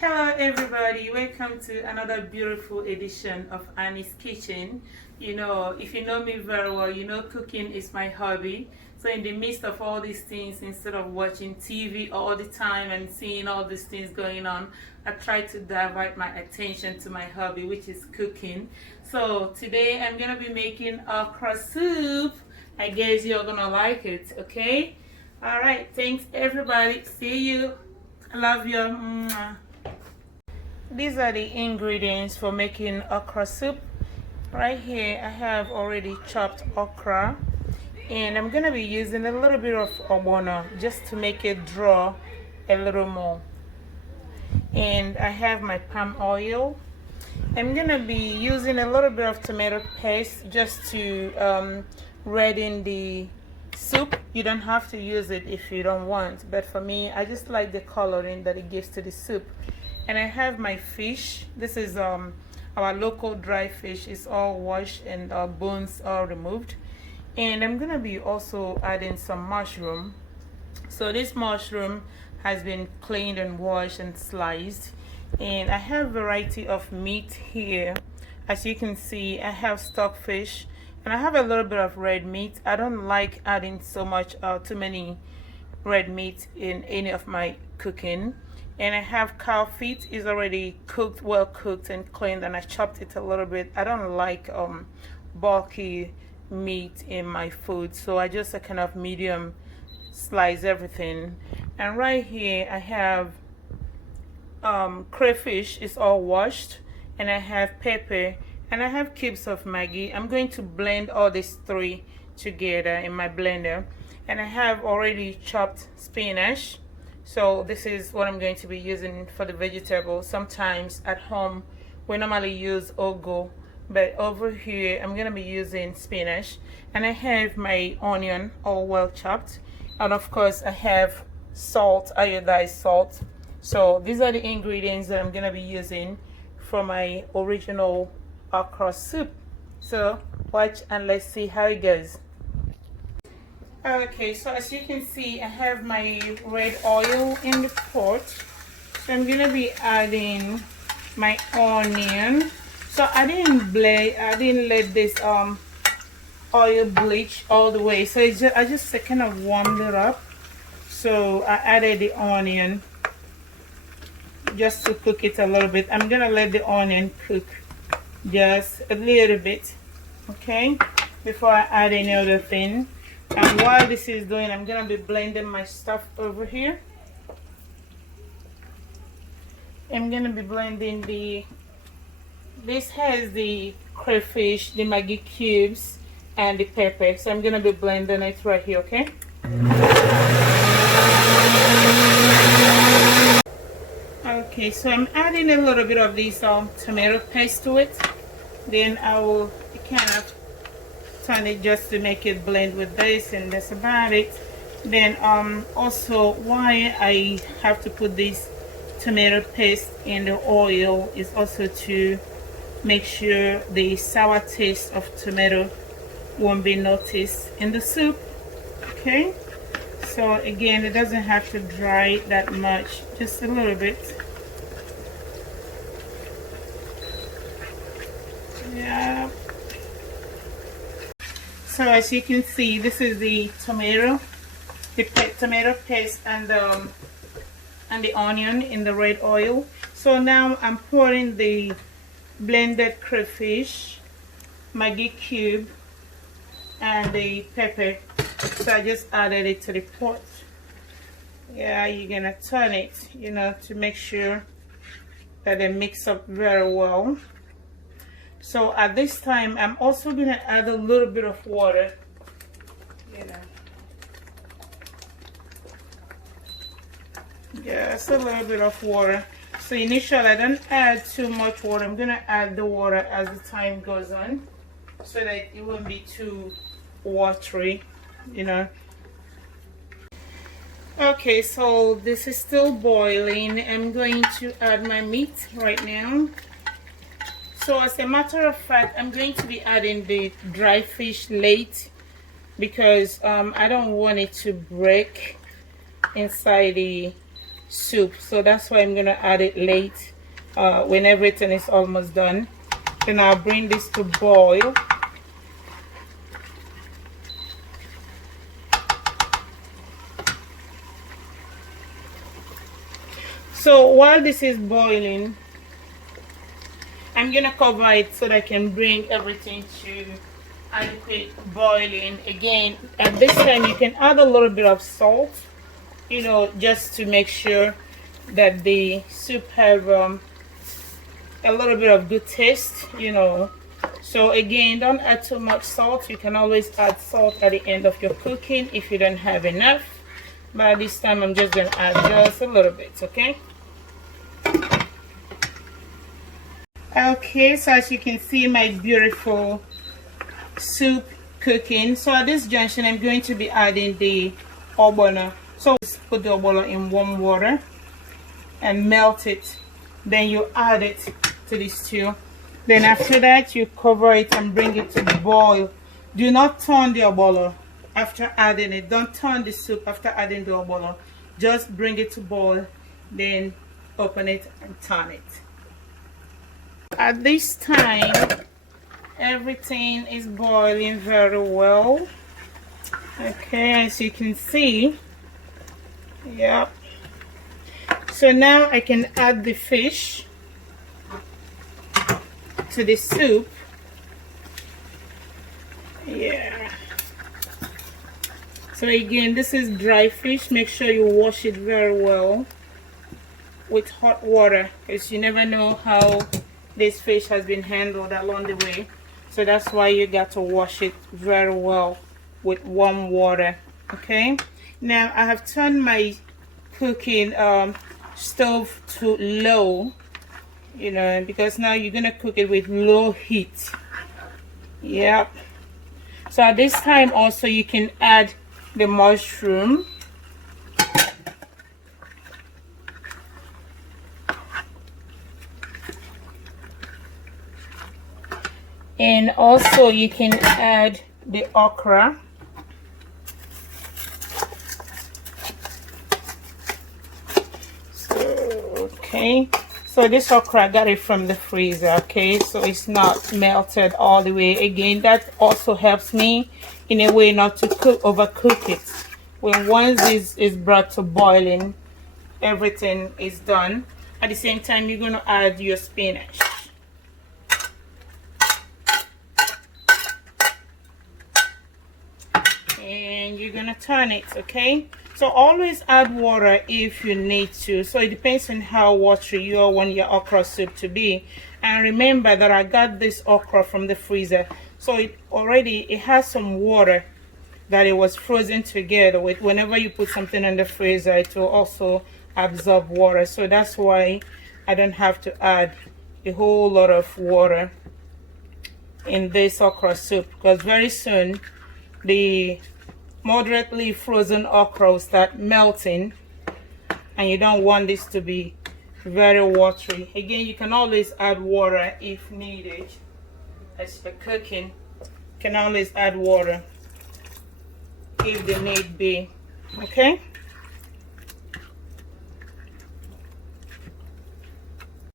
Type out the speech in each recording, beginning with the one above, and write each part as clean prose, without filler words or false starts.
Hello everybody, welcome to another beautiful edition of Annie's Kitchen. If you know me very well, you know cooking is my hobby. So in the midst of all these things, instead of watching TV all the time and seeing all these things going on, I try to divert my attention to my hobby, which is cooking. So today I'm gonna be making okra soup. I guess you're gonna like it, okay? Alright, thanks everybody. See you. I love you. Mwah. These are the ingredients for making okra soup. Right here I have already chopped okra, and I'm gonna be using a little bit of ogbono just to make it draw a little more. And I have my palm oil. I'm gonna be using a little bit of tomato paste just to redden the soup. You don't have to use it if you don't want, but for me, I just like the coloring that it gives to the soup. And I have my fish. This is our local dry fish. It's all washed and bones all removed. And I'm gonna be also adding some mushroom. So this mushroom has been cleaned and washed and sliced. And I have variety of meat here. As you can see, I have stockfish and I have a little bit of red meat. I don't like adding so much too many red meat in any of my cooking. And I have cow feet. Is already cooked, well cooked and cleaned, and I chopped it a little bit. I don't like bulky meat in my food, so I just kind of medium slice everything. And right here I have crayfish. It's all washed, and I have pepper, and I have cubes of Maggie. I'm going to blend all these three together in my blender. And I have already chopped spinach. So this is what I'm going to be using for the vegetables. Sometimes at home we normally use ugu, but over here I'm going to be using spinach. And I have my onion all well chopped, and of course I have salt, iodized salt. So these are the ingredients that I'm going to be using for my original okra soup. So watch and let's see how it goes. Okay, so as you can see, I have my red oil in the pot. So I'm gonna be adding my onion. So I didn't let this oil bleach all the way. So I just kind of warmed it up. So I added the onion just to cook it a little bit. I'm gonna let the onion cook just a little bit, okay, before I add any other thing. And while this is doing, I'm gonna be blending my stuff over here. I'm gonna be blending this has the crayfish, the Maggie cubes, and the pepper. So I'm gonna be blending it right here, okay? Okay, so I'm adding a little bit of this tomato paste to it. Then I will kind of turn it just to make it blend with this, and that's about it. Then also why I have to put this tomato paste in the oil is also to make sure the sour taste of tomato won't be noticed in the soup, okay? So again, it doesn't have to dry that much, just a little bit. Yeah. So as you can see, this is the tomato paste and the onion in the red oil. So now I'm pouring the blended crayfish, Maggie cube, and the pepper. So I just added it to the pot. Yeah, you're gonna turn it, to make sure that they mix up very well. So at this time, I'm also going to add a little bit of water, just a little bit of water. So initially, I don't add too much water. I'm going to add the water as the time goes on, so that it won't be too watery, Okay, so this is still boiling. I'm going to add my meat right now. So as a matter of fact, I'm going to be adding the dry fish late because I don't want it to break inside the soup, so that's why I'm gonna add it late, when everything is almost done. Then I'll bring this to boil. So while this is boiling, I'm gonna cover it so that I can bring everything to adequate boiling. Again, at this time you can add a little bit of salt, you know, just to make sure that the soup have a little bit of good taste, you know. So again, don't add too much salt. You can always add salt at the end of your cooking if you don't have enough, but this time I'm just gonna add just a little bit. Okay, so as you can see, my beautiful soup cooking. So at this junction I'm going to be adding the ogbono. So just put the ogbono in warm water and melt it, then you add it to the stew. Then after that you cover it and bring it to boil. Do not turn the ogbono after adding it. Don't turn the soup after adding the ogbono. Just bring it to boil, then open it and turn it. At this time everything is boiling very well. Okay, as you can see. Yep. So now I can add the fish to the soup. Yeah. So again, this is dry fish. Make sure you wash it very well with hot water, because you never know how this fish has been handled along the way. So that's why you got to wash it very well with warm water. Okay, now I have turned my cooking stove to low, you know, because now you're gonna cook it with low heat. Yep. So at this time also you can add the mushroom. And also you can add the okra. Okay, so this okra I got it from the freezer. Okay, so it's not melted all the way. Again, that also helps me in a way not to overcook it. When once this is brought to boiling, everything is done. At the same time you're going to add your spinach. And you're gonna turn it. Okay, so always add water if you need to. So it depends on how watery you want your okra soup to be. And remember that I got this okra from the freezer, so it has some water that it was frozen together with. Whenever you put something in the freezer, it will also absorb water. So that's why I don't have to add a whole lot of water in this okra soup, because very soon the moderately frozen okra will start melting, and you don't want this to be very watery. Again, you can always add water if needed. As you're cooking, you can always add water if the need be. Okay,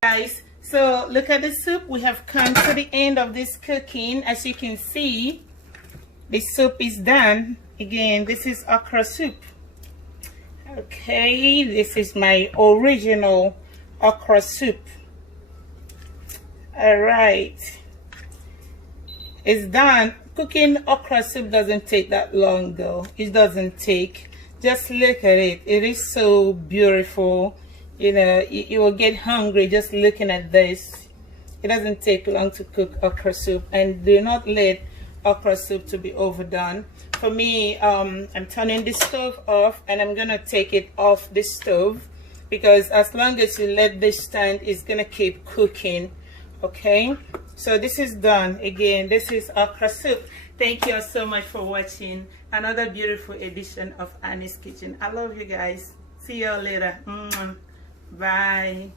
guys, so look at the soup. We have come to the end of this cooking. As you can see, the soup is done. Again, this is okra soup. Okay, this is my original okra soup. All right, it's done. Cooking okra soup doesn't take that long though. It doesn't take. Just look at it. It is so beautiful. You know, you will get hungry just looking at this. It doesn't take long to cook okra soup, and do not let okra soup to be overdone. For me, I'm turning the stove off, and I'm gonna take it off the stove, because as long as you let this stand, it's gonna keep cooking. Okay, so this is done. Again, this is okra soup. Thank you all so much for watching another beautiful edition of Annie's Kitchen. I love you guys. See you all later. Bye.